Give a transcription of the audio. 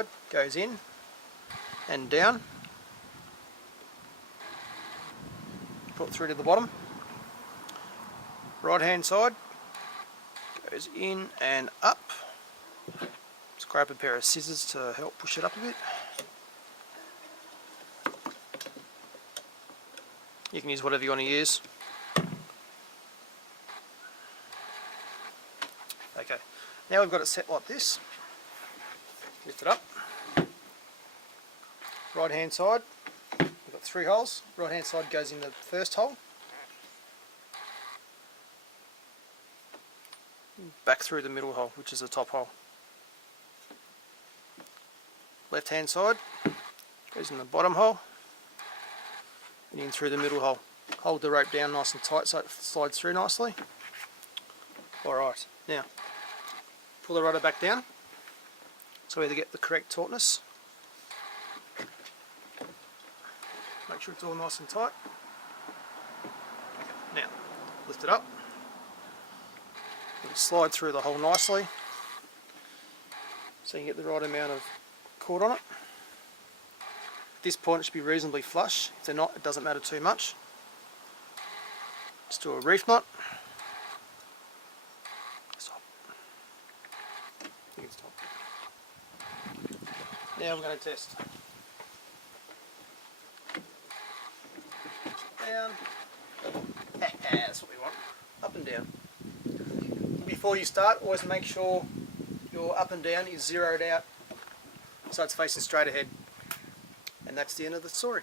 side goes in and down, put through to the bottom. Right hand side goes in and up. Just grab a pair of scissors to help push it up a bit. You can use whatever you want to use. Okay, now we've got it set like this. Lift it up. Right hand side, we've got 3 holes. Right hand side goes in the first hole. Back through the middle hole, which is the top hole. Left hand side goes in the bottom hole and in through the middle hole. Hold the rope down nice and tight so it slides through nicely. Alright, now pull the rudder back down so we either get the correct tautness. Make sure it's all nice and tight. Okay, now lift it up. It'll slide through the hole nicely so you can get the right amount of cord on it. At this point it should be reasonably flush. If they're not, it doesn't matter too much. Just do a reef knot. Stop. You can stop. Now we're going to test. Down. That's what we want. Up and down. Before you start, always make sure your up and down is zeroed out so it's facing straight ahead. And that's the end of the story.